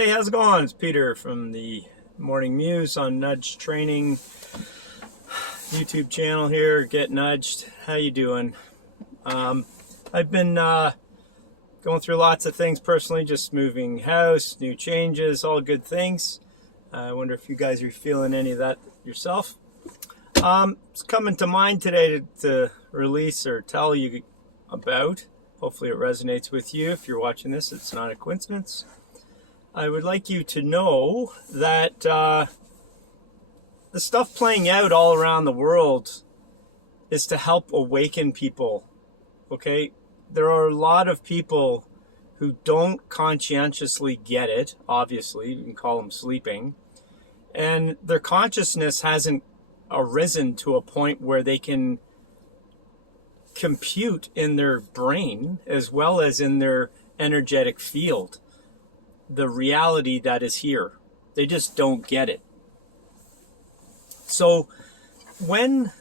Hey, how's it going? It's Peter from the Morning Muse on Nudge Training YouTube channel here. Get Nudged. How you doing? I've been going through lots of things personally, just moving house, new changes, all good things. I wonder if you guys are feeling any of that yourself. It's coming to mind today to release or tell you about. Hopefully it resonates with you. If you're watching this, it's not a coincidence. I would like you to know that the stuff playing out all around the world is to help awaken people, okay? There are a lot of people who don't conscientiously get it, obviously, you can call them sleeping, and their consciousness hasn't arisen to a point where they can compute in their brain as well as in their energetic field the reality that is here. They just don't get it. So and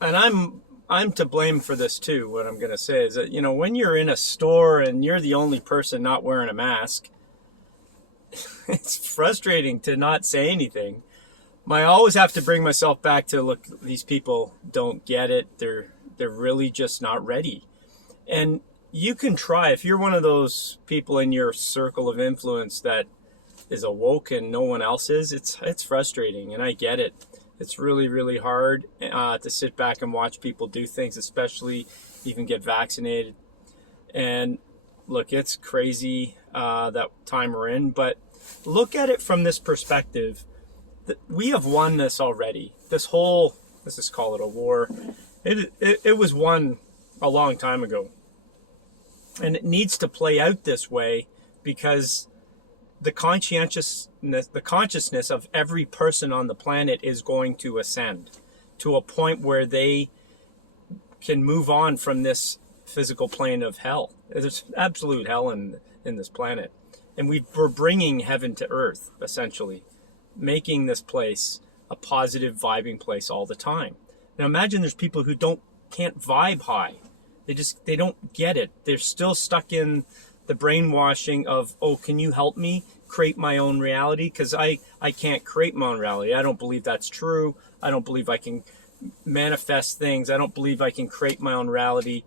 I'm to blame for this too. What I'm going to say is that, when you're in a store and you're the only person not wearing a mask, it's frustrating to not say anything. I always have to bring myself back to, look, these people don't get it. They're really just not ready. And you can try, if you're one of those people in your circle of influence that is awoke and no one else is, it's frustrating, and I get it. It's really, really hard to sit back and watch people do things, especially even get vaccinated. And look, it's crazy that time we're in, but look at it from this perspective. We have won this already. Let's just call it a war. It was won a long time ago. And it needs to play out this way because the consciousness of every person on the planet is going to ascend to a point where they can move on from this physical plane of hell. There's absolute hell in this planet. And we're bringing heaven to earth, essentially, making this place a positive vibing place all the time. Now imagine there's people who can't vibe high. They don't get it. They're still stuck in the brainwashing of, oh, can you help me create my own reality? Because I can't create my own reality. I don't believe that's true. I don't believe I can manifest things. I don't believe I can create my own reality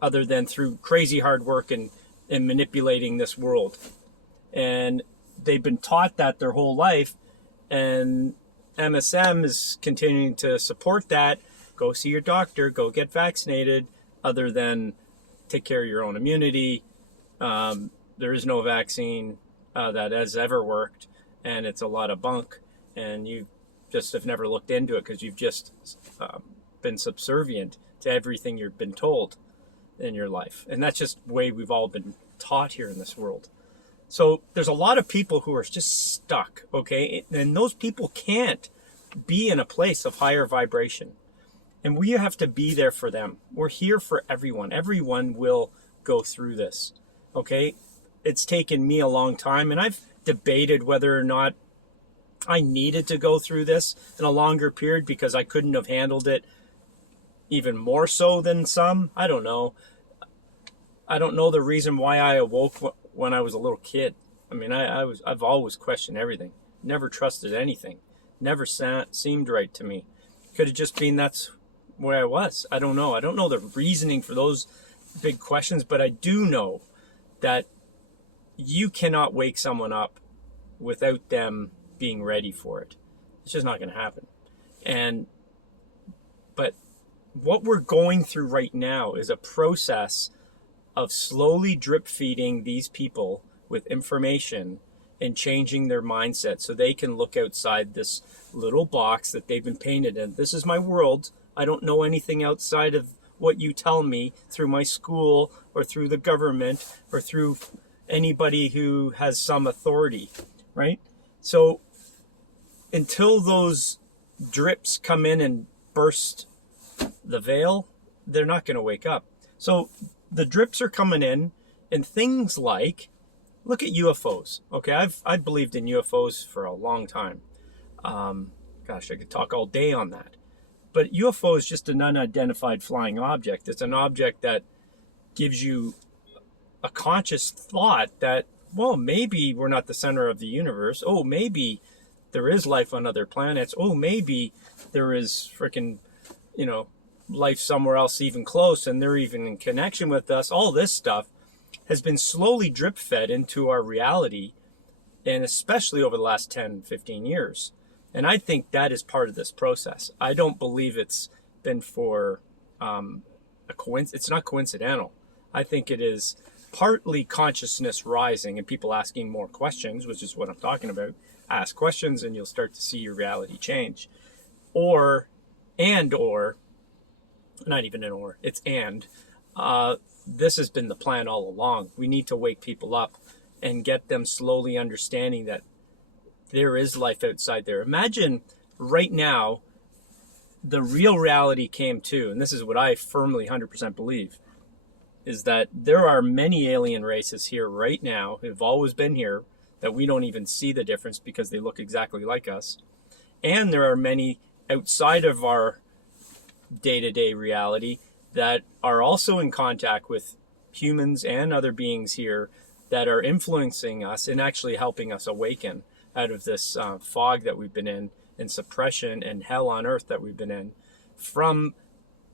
other than through crazy hard work and manipulating this world. And they've been taught that their whole life. And MSM is continuing to support that. Go see your doctor. Go get vaccinated. Other than take care of your own immunity. There is no vaccine that has ever worked, and it's a lot of bunk, and you just have never looked into it because you've just been subservient to everything you've been told in your life. And that's just the way we've all been taught here in this world. So there's a lot of people who are just stuck, okay? And those people can't be in a place of higher vibration. And we have to be there for them. We're here for everyone. Everyone will go through this, okay? It's taken me a long time, and I've debated whether or not I needed to go through this in a longer period because I couldn't have handled it even more so than some. I don't know. I don't know the reason why I awoke when I was a little kid. I mean, I've always questioned everything. Never trusted anything. Never seemed right to me. Could have just been that's where I was. I don't know. I don't know the reasoning for those big questions, but I do know that you cannot wake someone up without them being ready for it. It's just not going to happen. But what we're going through right now is a process of slowly drip feeding these people with information and changing their mindset so they can look outside this little box that they've been painted in. This is my world. I don't know anything outside of what you tell me through my school or through the government or through anybody who has some authority, right? So until those drips come in and burst the veil, they're not going to wake up. So the drips are coming in, and things like, look at UFOs. Okay, I've believed in UFOs for a long time. Gosh, I could talk all day on that. But UFO is just an unidentified flying object. It's an object that gives you a conscious thought that well, maybe we're not the center of the universe. Oh, maybe there is life on other planets. Oh, maybe there is freaking, you know, life somewhere else even close and they're even in connection with us. All this stuff has been slowly drip fed into our reality, and especially over the last 10, 15 years. And I think that is part of this process. I don't believe it's been for a coincidence. It's not coincidental. I think it is partly consciousness rising and people asking more questions, which is what I'm talking about. Ask questions and you'll start to see your reality change. Or, not even an or, it's this has been the plan all along. We need to wake people up and get them slowly understanding that there is life outside there. Imagine right now, the real reality came to, and this is what I firmly 100% believe, is that there are many alien races here right now who have always been here that we don't even see the difference because they look exactly like us. And there are many outside of our day-to-day reality that are also in contact with humans and other beings here that are influencing us and actually helping us awaken out of this fog that we've been in and suppression and hell on earth that we've been in from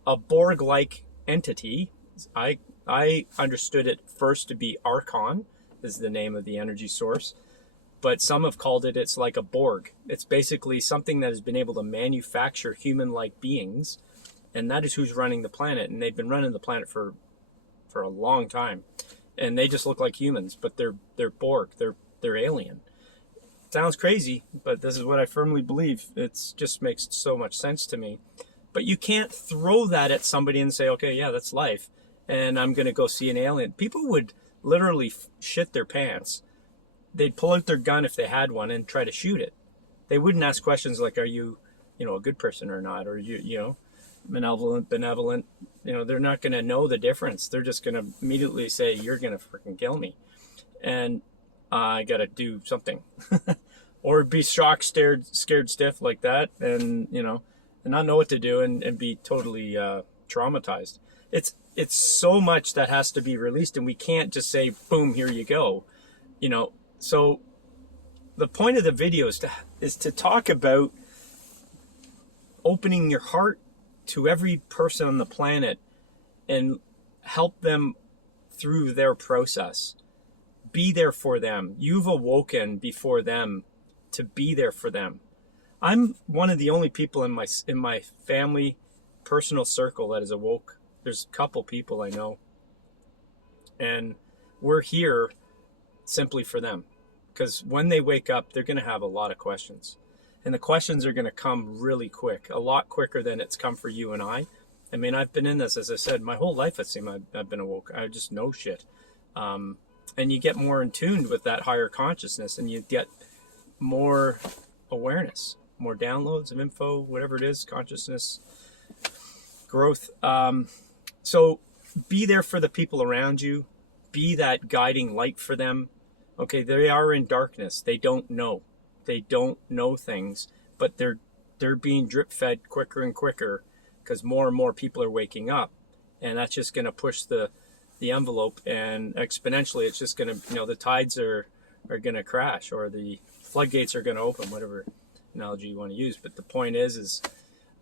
a Borg-like entity. I understood it first to be Archon, is the name of the energy source, but some have called it, it's like a Borg. It's basically something that has been able to manufacture human-like beings, and that is who's running the planet. And they've been running the planet for a long time, and they just look like humans, but they're Borg. They're alien. Sounds crazy, but this is what I firmly believe. It just makes so much sense to me. But you can't throw that at somebody and say, okay, yeah, that's life, and I'm going to go see an alien. People would literally shit their pants. They'd pull out their gun if they had one and try to shoot it. They wouldn't ask questions like, are you, a good person or not? Or you benevolent. They're not going to know the difference. They're just going to immediately say, you're going to freaking kill me. And I got to do something. Or be shocked, scared stiff like that, and not know what to do and be totally traumatized. It's so much that has to be released, and we can't just say, boom, here you go. So the point of the video is to talk about opening your heart to every person on the planet and help them through their process. Be there for them. You've awoken before them to be there for them. I'm one of the only people in my family personal circle that is awoke. There's a couple people I know, and we're here simply for them, because when they wake up, they're going to have a lot of questions, and the questions are going to come really quick, a lot quicker than it's come for you and I. I mean, I've been in this, as I said, my whole life. It seems I've been awoke. I just know shit, and you get more in tune with that higher consciousness, and you get more awareness, more downloads of info, whatever it is, consciousness growth. So be there for the people around you. Be that guiding light for them. Okay, they are in darkness. They don't know. They don't know things, but they're being drip fed quicker and quicker because more and more people are waking up, and that's just going to push the envelope, and exponentially it's just going to, the tides are going to crash, or the floodgates are going to open, whatever analogy you want to use. But the point is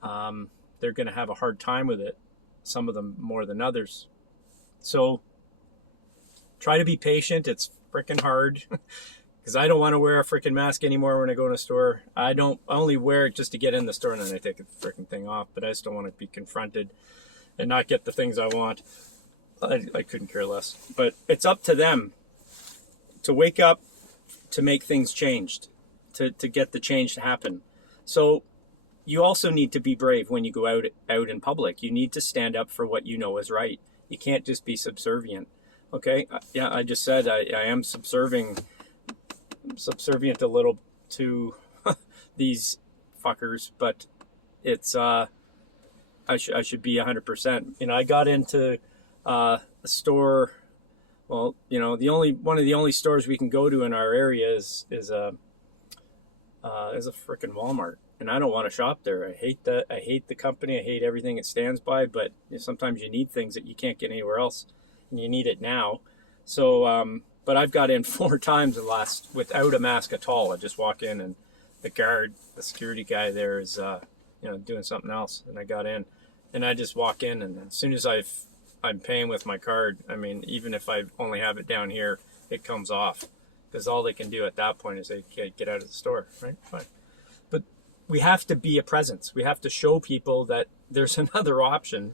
they're going to have a hard time with it, some of them more than others. So try to be patient. It's freaking hard because I don't want to wear a freaking mask anymore when I go in a store. I only wear it just to get in the store, and then I take the freaking thing off. But I just don't want to be confronted and not get the things I want. I couldn't care less. But it's up to them to wake up, to make things changed, to get the change to happen. So you also need to be brave when you go out in public. You need to stand up for what you know is right. You can't just be subservient. Okay? Yeah, I just said I am subservient a little to these fuckers, but it's I should be 100%. I got into a store. Well, one of the only stores we can go to in our area is a freaking Walmart, and I don't want to shop there. I hate the company. I hate everything it stands by. But sometimes you need things that you can't get anywhere else, and you need it now. So But I've got in 4 times without a mask at all. I just walk in and the security guy there is, doing something else, and I got in, and I just walk in, and as soon as I'm paying with my card, I mean, even if I only have it down here, it comes off, because all they can do at that point is say, okay, get out of the store, right? Fine. But we have to be a presence. We have to show people that there's another option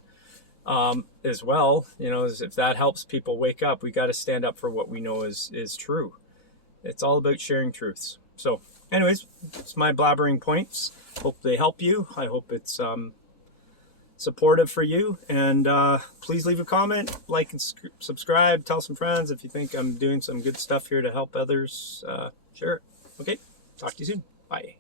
as well. If that helps people wake up, we got to stand up for what we know is true. It's all about sharing truths. So anyways, it's my blabbering points. Hope they help you. I hope it's supportive for you. And please leave a comment, like and subscribe. Tell some friends if you think I'm doing some good stuff here to help others. Share it. Okay, talk to you soon. Bye.